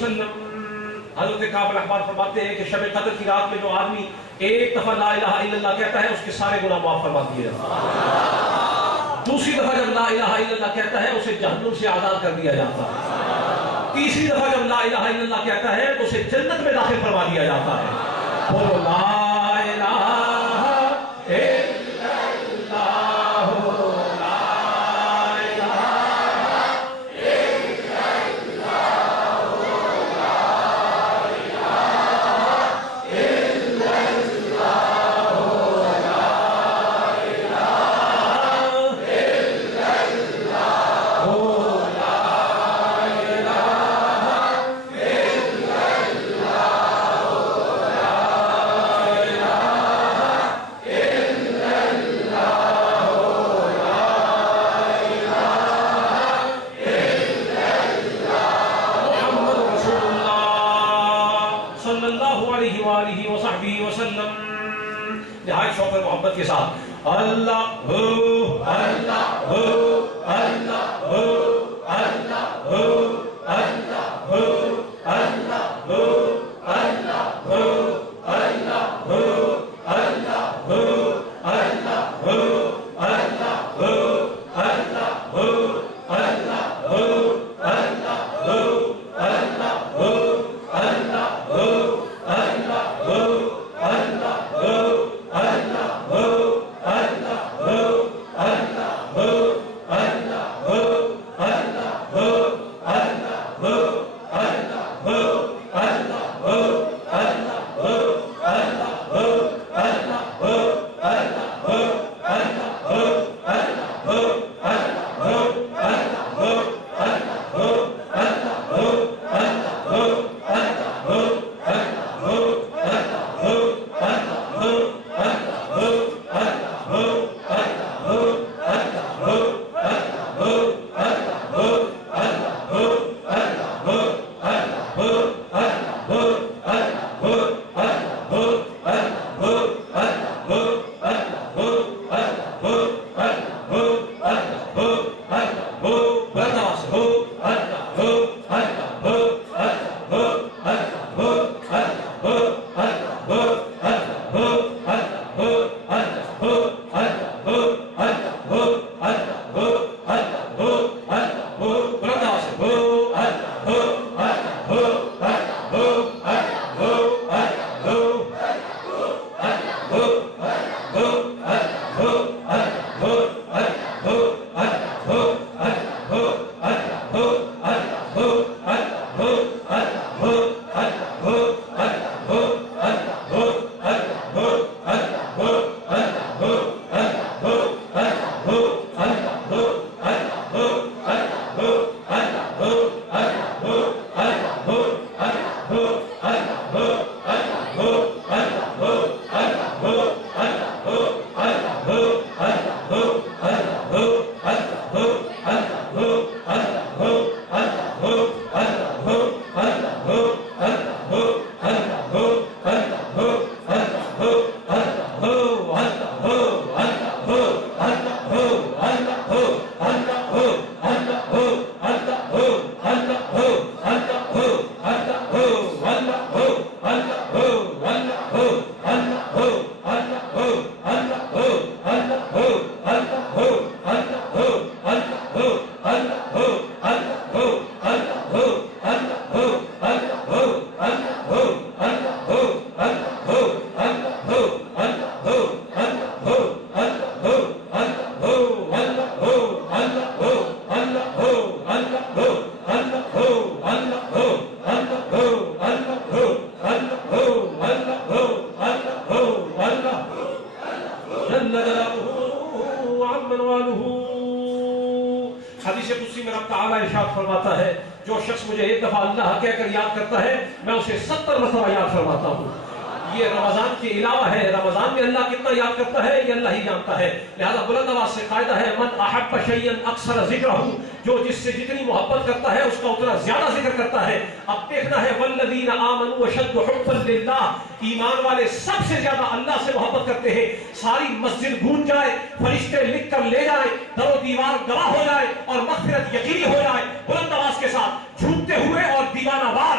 वसल्लम। हज़रत काब अल-अहबार फरमाते हैं कि शब कद्र की रात में जो आदमी एक दफा ला इलाहा इल्लल्लाह कहता है उसके सारे गुनाह माफ फरमा दिए जाते हैं। दूसरी दफा जब ला इलाहा इल्लल्लाह कहता है उसे जहन्नुम से आज़ाद कर दिया जाता है। तीसरी दफा जब ला इलाहा इल्लल्लाह कहता है तो उसे जन्नत में दाखिल फरमा दिया जाता है। बोलो ला इलाहा निहायत शौक़ और मोहब्बत के साथ अल्लाह हो अल्लाह हो अल्लाह हो अल्लाह हो अल्लाह हो अल्लाह हो अल्लाह हो अल्लाह हो अल्लाह हो अल्लाह हो अल्लाह हो अल्लाह हो अल्लाह हो अल्लाह हो अल्लाह हो अल्लाह हो अल्लाह हो अल्लाह हो हदीस कुदसी में रब तआला इरशाद फरमाता है, जो शख्स मुझे एक दफा अल्लाह कहकर याद करता है मैं उसे 70 मरतबा याद फरमाता हूँ। ये रमजान के अलावा है, रमजान में अल्लाह कितना याद करता है ये अल्लाह ही जानता है। लिहाजा बुलंद आवाज से कायदा है, मन अहब्ब शैयन अक्सर ज़िक्रहू, जो जिससे जितनी मोहब्बत करता है उसका उतना ज्यादा जिक्र करता है। अब देखना है वल्लज़ीना आमनू अशद्दु हुब्बन लिल्लाह, ईमान वाले सबसे ज्यादा अल्लाह से मोहब्बत करते हैं। सारी मस्जिद गूंज जाए, फरिश्ते लिख कर ले जाए, दरो दीवार गवाह हो जाए और मग़फ़िरत यकीनी हो जाए, बुलंद आवाज के साथ झूमते हुए और दीवाना वार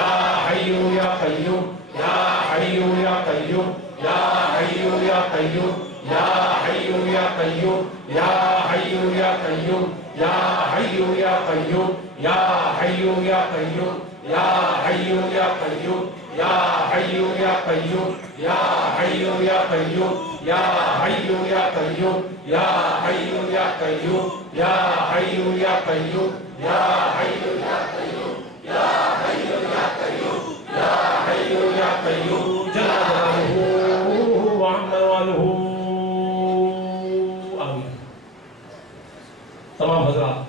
या हय्यू या कय्यूम, या हय्यू या कय्यूम, या हय्यू या कय्यूम, या हय्यू या कय्यूम, या हय्यू या कय्यूम, या हय्यू या कय्यूम, या हय्यू या कय्यूम, या हय्यू या कय्यूम, या हय्यू या कय्यूम, या हय्यू या कय्यूम, या हय्यू या कय्यूम, या हय्यू या कय्यूम, या हय्यू या कय्यूम, या हय्यू या कय्यूम, या हय्यू या कय्यूम, या हय्यू या कय्यूम, जल्ल जलालुहु व अम्मा वालुहु। आमीन। तमाम हज़रात